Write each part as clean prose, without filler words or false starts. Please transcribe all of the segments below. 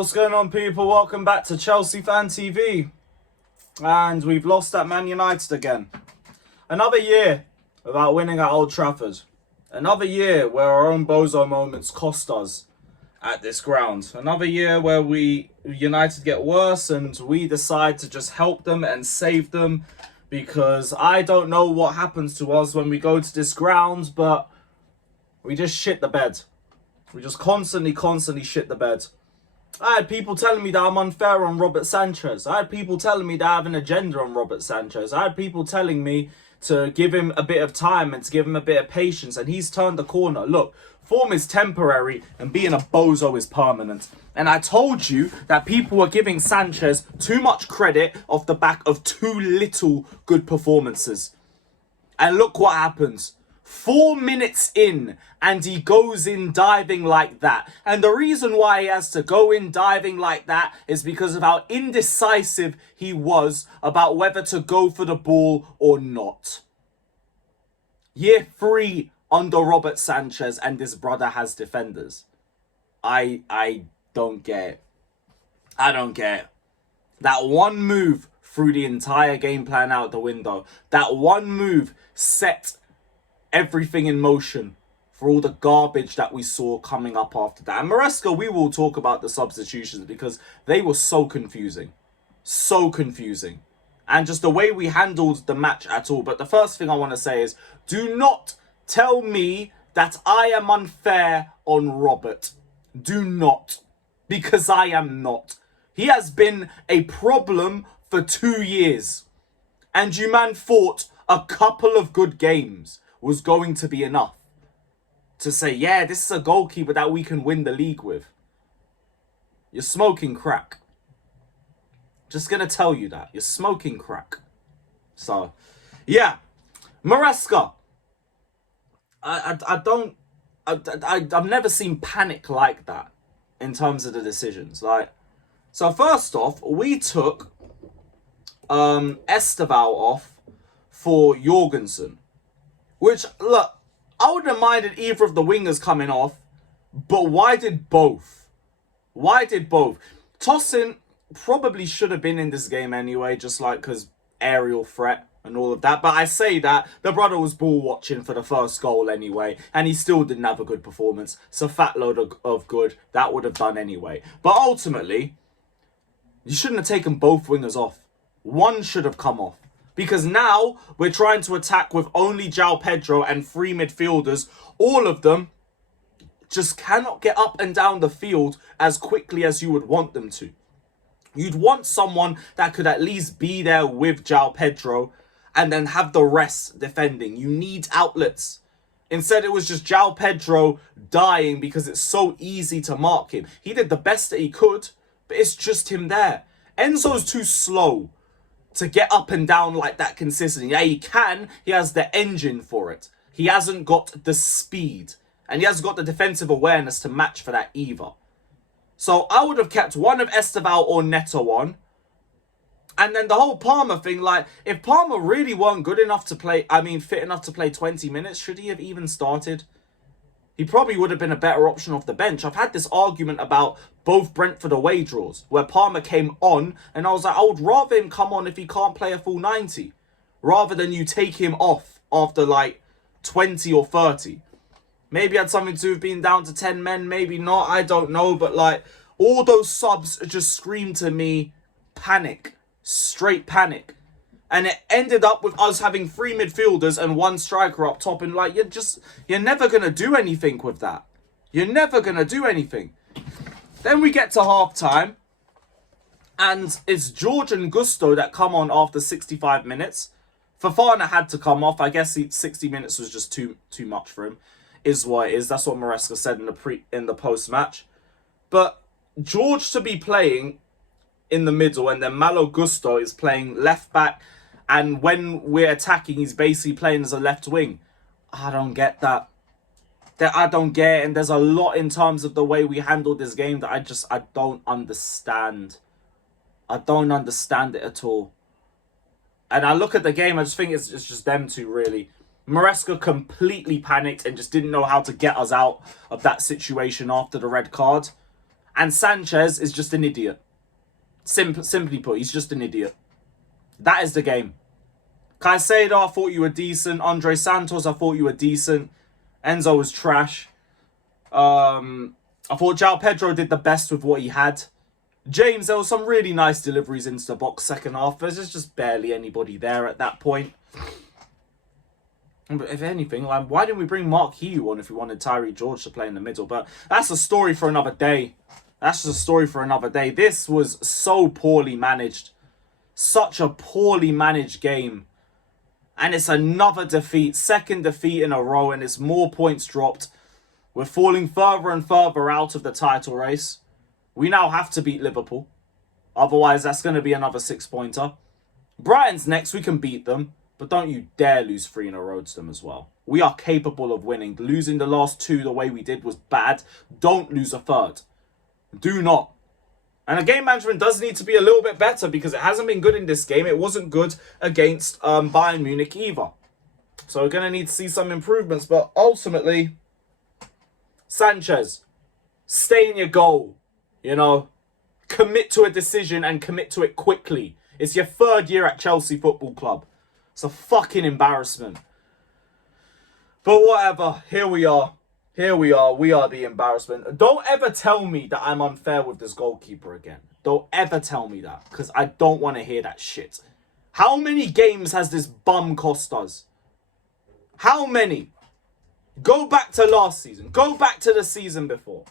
What's going on, people? Welcome back to Chelsea Fan TV. And we've lost at Man United again. Another year without winning at Old Trafford. Another year where our own Bozo moments cost us at this ground. Another year where United get worse and we decide to just help them and save them, because I don't know what happens to us when we go to this ground, but we just shit the bed. We just constantly shit the bed. I had people telling me that I'm unfair on Robert Sanchez. I had people telling me that I have an agenda on Robert Sanchez. I had people telling me to give him a bit of time and to give him a bit of patience, and he's turned the corner. Look, form is temporary and being a bozo is permanent. And I told you that people were giving Sanchez too much credit off the back of too little good performances. And look what happens. 4 minutes in and he goes in diving like that. And the reason why he has to go in diving like that is because of how indecisive he was about whether to go for the ball or not. Year 3 under Robert Sanchez, and this brother has defenders. I don't get it. I don't get it. That one move threw the entire game plan out the window. That one move set everything in motion for all the garbage that we saw coming up after that. And Maresca, we will talk about the substitutions because they were so confusing. So confusing. And just the way we handled the match at all. But the first thing I want to say is, do not tell me that I am unfair on Robert. Do not. Because I am not. He has been a problem for 2 years. And you man thought a couple of good games was going to be enough to say, yeah, this is a goalkeeper that we can win the league with. You're smoking crack. Just gonna tell you that. You're smoking crack. So, yeah. Maresca. I've never seen panic like that in terms of the decisions. So first off, we took Esteval off for Jorgensen. Which, look, I wouldn't have minded either of the wingers coming off, but why did both? Why did both? Tosin probably should have been in this game anyway, just like because aerial threat and all of that. But I say that, the brother was ball watching for the first goal anyway, and he still didn't have a good performance. It's a fat load of good. That would have done anyway. But ultimately, you shouldn't have taken both wingers off. One should have come off. Because now we're trying to attack with only João Pedro and 3 midfielders. All of them just cannot get up and down the field as quickly as you would want them to. You'd want someone that could at least be there with João Pedro and then have the rest defending. You need outlets. Instead, it was just João Pedro dying because it's so easy to mark him. He did the best that he could, but it's just him there. Enzo's too slow to get up and down like that consistently. Yeah, he can. He has the engine for it. He hasn't got the speed. And he hasn't got the defensive awareness to match for that either. So I would have kept one of Esteval or Neto on. And then the whole Palmer thing, if Palmer really weren't good enough to play, fit enough to play 20 minutes, should he have even started? He probably would have been a better option off the bench. I've had this argument about both Brentford away draws where Palmer came on and I was like, I would rather him come on if he can't play a full 90 rather than you take him off after 20 or 30. Maybe it had something to do with being down to 10 men, maybe not, I don't know. But all those subs just screamed to me panic, straight panic. And it ended up with us having 3 midfielders and 1 striker up top. And you're never going to do anything with that. You're never going to do anything. Then we get to half-time. And it's George and Gusto that come on after 65 minutes. Fofana had to come off. I guess 60 minutes was just too much for him. Is what it is. That's what Maresca said in the post-match. But George to be playing in the middle and then Malo Gusto is playing left-back. And when we're attacking, he's basically playing as a left wing. I don't get that. I don't get it. And there's a lot in terms of the way we handled this game that I don't understand. I don't understand it at all. And I look at the game, I just think it's just them two, really. Maresca completely panicked and just didn't know how to get us out of that situation after the red card. And Sanchez is just an idiot. Simply put, he's just an idiot. That is the game. Caicedo, I thought you were decent. Andre Santos, I thought you were decent. Enzo was trash. I thought João Pedro did the best with what he had. James, there were some really nice deliveries into the box second half. There's just barely anybody there at that point. But if anything, like, why didn't we bring Mark Hugh on if we wanted Tyree George to play in the middle? But that's a story for another day. That's just a story for another day. This was so poorly managed. Such a poorly managed game. And it's another defeat. Second defeat in a row. And it's more points dropped. We're falling further and further out of the title race. We now have to beat Liverpool. Otherwise, that's going to be another 6-pointer. Brighton's next. We can beat them. But don't you dare lose 3 in a row to them as well. We are capable of winning. Losing the last 2 the way we did was bad. Don't lose a third. Do not. And the game management does need to be a little bit better because it hasn't been good in this game. It wasn't good against Bayern Munich either. So we're going to need to see some improvements. But ultimately, Sanchez, stay in your goal. You know, commit to a decision and commit to it quickly. It's your 3rd year at Chelsea Football Club. It's a fucking embarrassment. But whatever. Here we are. Here we are. We are the embarrassment. Don't ever tell me that I'm unfair with this goalkeeper again. Don't ever tell me that. Because I don't want to hear that shit. How many games has this bum cost us? How many? Go back to last season. Go back to the season before.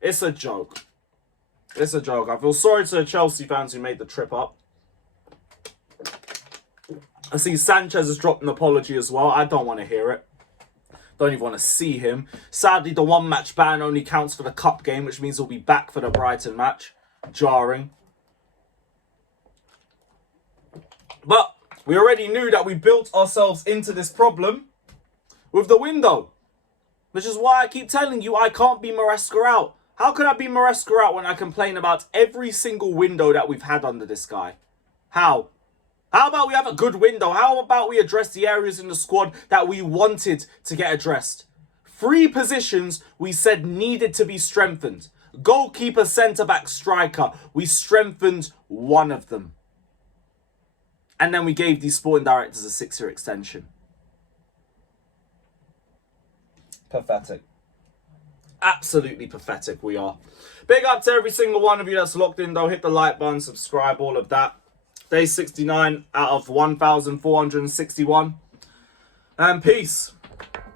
It's a joke. It's a joke. I feel sorry to the Chelsea fans who made the trip up. I see Sanchez has dropped an apology as well. I don't want to hear it. Don't even want to see him. Sadly, the 1-match ban only counts for the cup game, which means he'll be back for the Brighton match. Jarring. But we already knew that we built ourselves into this problem with the window. Which is why I keep telling you I can't be Maresca out. How can I be Maresca out when I complain about every single window that we've had under this guy? How? How about we have a good window? How about we address the areas in the squad that we wanted to get addressed? 3 positions we said needed to be strengthened. Goalkeeper, centre-back, striker. We strengthened one of them. And then we gave these sporting directors a 6-year extension. Pathetic. Absolutely pathetic we are. Big up to every single one of you that's locked in though. Hit the like button, subscribe, all of that. Day 69 out of 1,461. And peace.